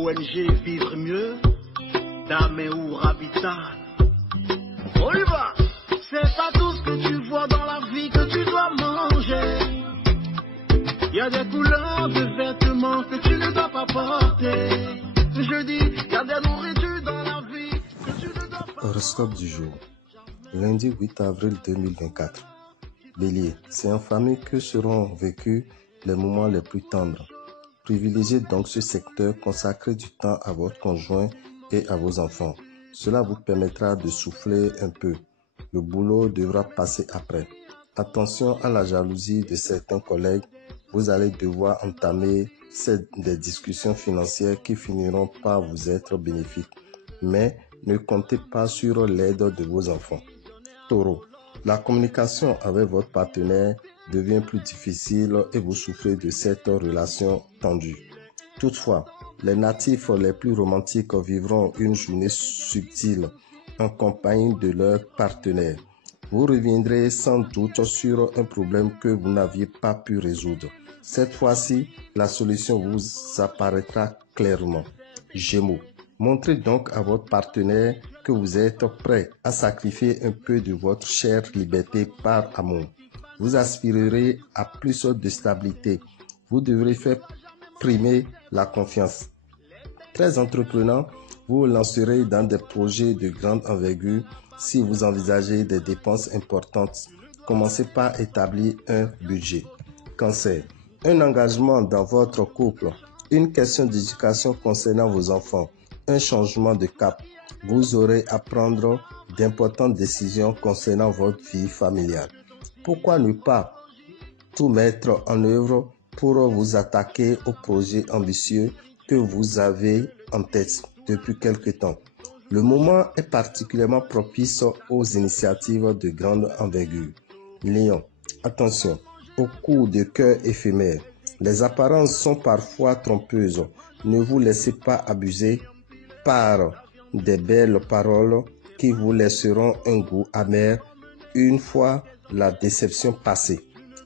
ONG Vivre Mieux, Dameo Habitat. On y va. C'est pas tout ce que tu vois dans la vie que tu dois manger. Il y a des couleurs de vêtements que tu ne dois pas porter. Je dis, il y a des nourritures dans la vie que tu ne dois pas. Horoscope du jour. Lundi 8 avril 2024. Bélier, c'est en famille que seront vécus les moments les plus tendres. Privilégiez donc ce secteur, consacrez du temps à votre conjoint et à vos enfants. Cela vous permettra de souffler un peu. Le boulot devra passer après. Attention à la jalousie de certains collègues. Vous allez devoir entamer des discussions financières qui finiront par vous être bénéfiques. Mais ne comptez pas sur l'aide de vos enfants. Taureau, la communication avec votre partenaire devient plus difficile et vous souffrez de cette relation tendue. Toutefois, les natifs les plus romantiques vivront une journée subtile en compagnie de leur partenaire. Vous reviendrez sans doute sur un problème que vous n'aviez pas pu résoudre. Cette fois-ci, la solution vous apparaîtra clairement. Gémeaux, montrez donc à votre partenaire que vous êtes prêt à sacrifier un peu de votre chère liberté par amour. Vous aspirerez à plus de stabilité. Vous devrez faire primer la confiance. Très entreprenant, vous lancerez dans des projets de grande envergure. Si vous envisagez des dépenses importantes, commencez par établir un budget. Cancer, un engagement dans votre couple, une question d'éducation concernant vos enfants, un changement de cap. Vous aurez à prendre d'importantes décisions concernant votre vie familiale. Pourquoi ne pas tout mettre en œuvre pour vous attaquer aux projets ambitieux que vous avez en tête depuis quelque temps? Le moment est particulièrement propice aux initiatives de grande envergure. Lion, attention aux coups de cœur éphémères. Les apparences sont parfois trompeuses. Ne vous laissez pas abuser par des belles paroles qui vous laisseront un goût amer une fois la déception passée.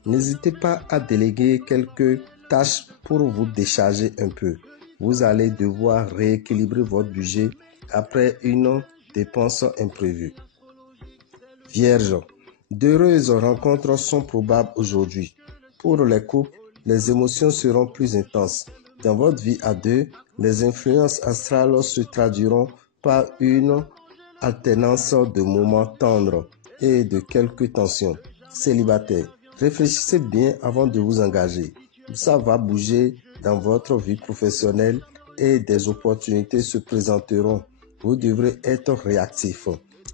N'hésitez pas à déléguer quelques tâches pour vous décharger un peu. Vous allez devoir rééquilibrer votre budget après une dépense imprévue. Vierge, d'heureuses rencontres sont probables aujourd'hui. Pour les couples, les émotions seront plus intenses. Dans votre vie à deux, les influences astrales se traduiront par une alternance de moments tendres et de quelques tensions. Célibataire, réfléchissez bien avant de vous engager. Ça va bouger dans votre vie professionnelle et des opportunités se présenteront. Vous devrez être réactif.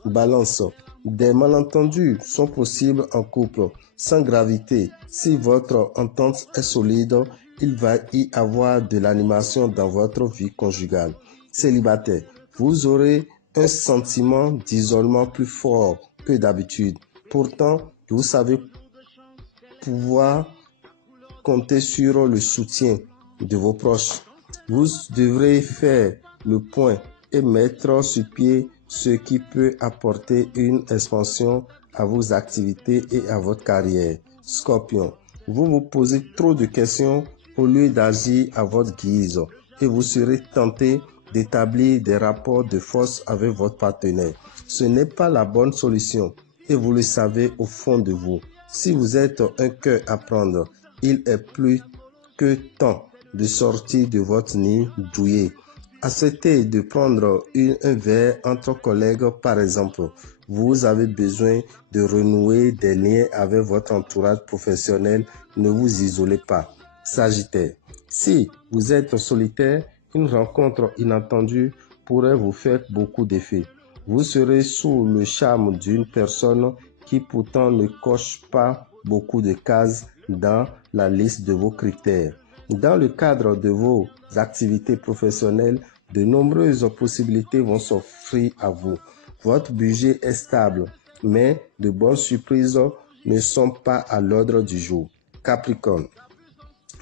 Balance, des malentendus sont possibles en couple sans gravité. Si votre entente est solide, il va y avoir de l'animation dans votre vie conjugale. Célibataire, vous aurez un sentiment d'isolement plus fort que d'habitude. Pourtant, vous savez pouvoir compter sur le soutien de vos proches. Vous devrez faire le point et mettre sur pied ce qui peut apporter une expansion à vos activités et à votre carrière. Scorpion, vous vous posez trop de questions au lieu d'agir à votre guise et vous serez tenté d'établir des rapports de force avec votre partenaire. Ce n'est pas la bonne solution et vous le savez au fond de vous. Si vous êtes un cœur à prendre, il est plus que temps de sortir de votre nid douillet. Acceptez de prendre un verre entre collègues par exemple. Vous avez besoin de renouer des liens avec votre entourage professionnel. Ne vous isolez pas. Sagittaire, si vous êtes solitaire, une rencontre inattendue pourrait vous faire beaucoup d'effets. Vous serez sous le charme d'une personne qui pourtant ne coche pas beaucoup de cases dans la liste de vos critères. Dans le cadre de vos activités professionnelles, de nombreuses possibilités vont s'offrir à vous. Votre budget est stable, mais de bonnes surprises ne sont pas à l'ordre du jour. Capricorne,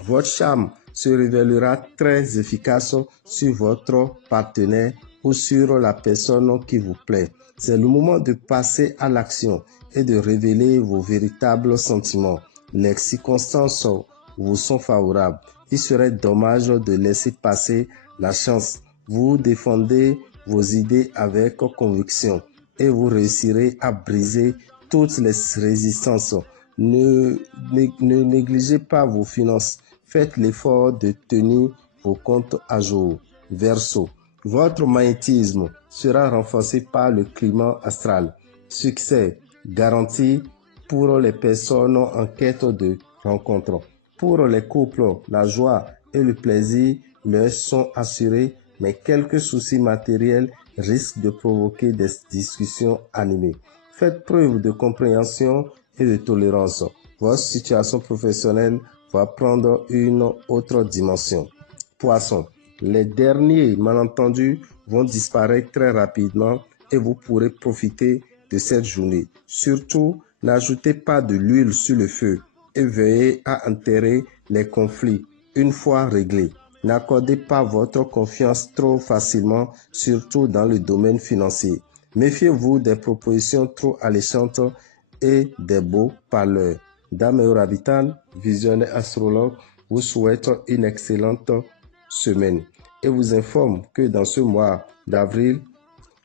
votre charme se révélera très efficace sur votre partenaire ou sur la personne qui vous plaît. C'est le moment de passer à l'action et de révéler vos véritables sentiments. Les circonstances vous sont favorables. Il serait dommage de laisser passer la chance. Vous défendez vos idées avec conviction et vous réussirez à briser toutes les résistances. Ne négligez pas vos finances. Faites l'effort de tenir vos comptes à jour. Verseau. Votre magnétisme sera renforcé par le climat astral. Succès garanti pour les personnes en quête de rencontre. Pour les couples, la joie et le plaisir leur sont assurés, mais quelques soucis matériels risquent de provoquer des discussions animées. Faites preuve de compréhension et de tolérance. Votre situation professionnelle va prendre une autre dimension. Poisson. Les derniers malentendus vont disparaître très rapidement et vous pourrez profiter de cette journée. Surtout, n'ajoutez pas de l'huile sur le feu et veillez à enterrer les conflits une fois réglés. N'accordez pas votre confiance trop facilement, surtout dans le domaine financier. Méfiez-vous des propositions trop alléchantes et des beaux parleurs. Dame Habitante, visionnaire astrologue, vous souhaite une excellente semaine et vous informe que dans ce mois d'avril,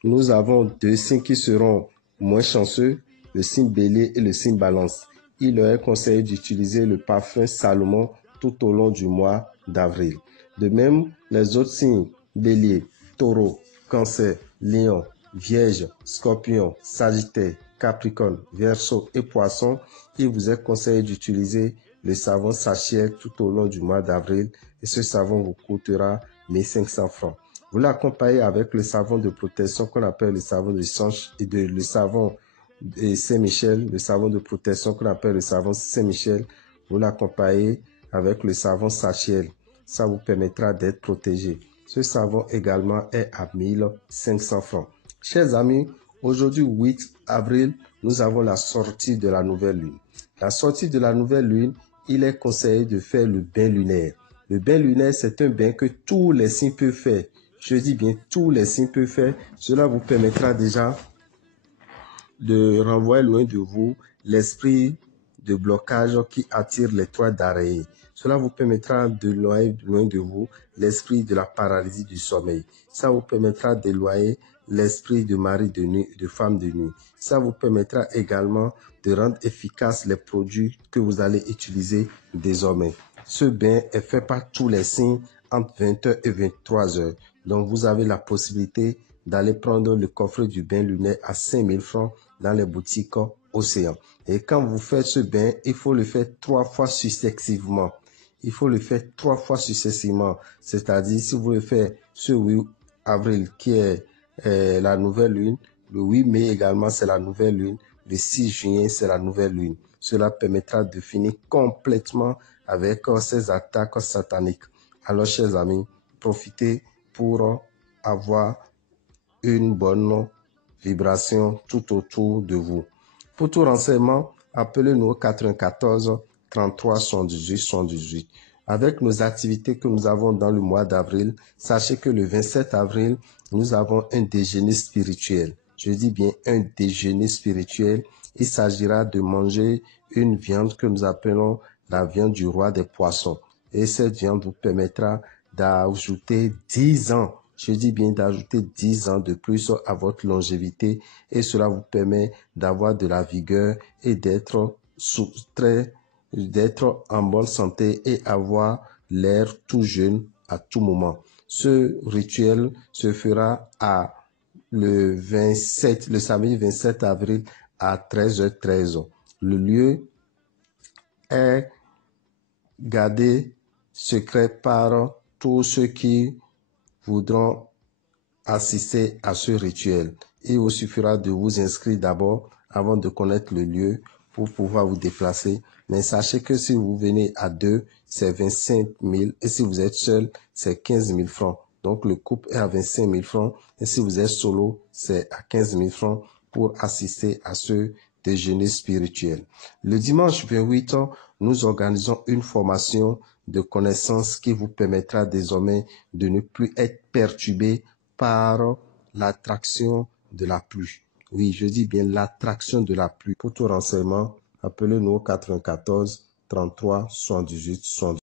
nous avons 2 signes qui seront moins chanceux, le signe Bélier et le signe Balance. Il leur est conseillé d'utiliser le parfum Salomon tout au long du mois d'avril. De même, les autres signes Bélier, Taureau, Cancer, Lion, Vierge, Scorpion, Sagittaire, Capricorne, Verseau et Poisson, il vous est conseillé d'utiliser le savon Sachiel tout au long du mois d'avril et ce savon vous coûtera 1500 francs. Vous l'accompagnez avec le savon de protection qu'on appelle le savon de change et le savon de Saint-Michel, le savon de protection qu'on appelle le savon Saint-Michel. Vous l'accompagnez avec le savon Sachiel. Ça vous permettra d'être protégé. Ce savon également est à 1500 francs. Chers amis, aujourd'hui 8 avril, nous avons la sortie de la nouvelle lune. La sortie de la nouvelle lune, il est conseillé de faire le bain lunaire. Le bain lunaire, c'est un bain que tous les signes peuvent faire. Je dis bien tous les signes peuvent faire. Cela vous permettra déjà de renvoyer loin de vous l'esprit de blocage qui attire les toits d'araignée. Cela vous permettra d'éloigner loin de vous l'esprit de la paralysie du sommeil. Ça vous permettra d'éloigner l'esprit de mari de nuit, de femme de nuit. Ça vous permettra également de rendre efficaces les produits que vous allez utiliser désormais. Ce bain est fait par tous les signes entre 20h et 23h. Donc vous avez la possibilité d'aller prendre le coffret du bain lunaire à 5000 francs dans les boutiques Océan. Et quand vous faites ce bain, il faut le faire 3 fois successivement. Il faut le faire 3 fois successivement. C'est-à-dire, si vous le faites ce 8 avril qui est la nouvelle lune, le 8 mai également c'est la nouvelle lune, le 6 juin c'est la nouvelle lune. Cela permettra de finir complètement avec ces attaques sataniques. Alors, chers amis, profitez pour avoir une bonne vibration tout autour de vous. Pour tout renseignement, appelez-nous au 94 33 78 78. Avec nos activités que nous avons dans le mois d'avril, sachez que le 27 avril, nous avons un déjeuner spirituel. Je dis bien un déjeuner spirituel. Il s'agira de manger une viande que nous appelons la viande du roi des poissons. Et cette viande vous permettra d'ajouter 10 ans. Je dis bien d'ajouter 10 ans de plus à votre longévité et cela vous permet d'avoir de la vigueur et d'être en bonne santé et avoir l'air tout jeune à tout moment. Ce rituel se fera le samedi 27 avril à 13h13. Le lieu est gardé secret par tous ceux qui voudront assister à ce rituel. Il vous suffira de vous inscrire d'abord avant de connaître le lieu pour pouvoir vous déplacer. Mais sachez que si vous venez à 2, c'est 25 000 et si vous êtes seul, c'est 15 000 francs. Donc le couple est à 25 000 francs et si vous êtes solo, c'est à 15 000 francs pour assister à ce déjeuner spirituel. Le dimanche 28, nous organisons une formation de connaissances qui vous permettra désormais de ne plus être perturbé par l'attraction de la pluie. Oui, je dis bien l'attraction de la pluie. Pour tout renseignement, appelez-nous au 94 33 78 78.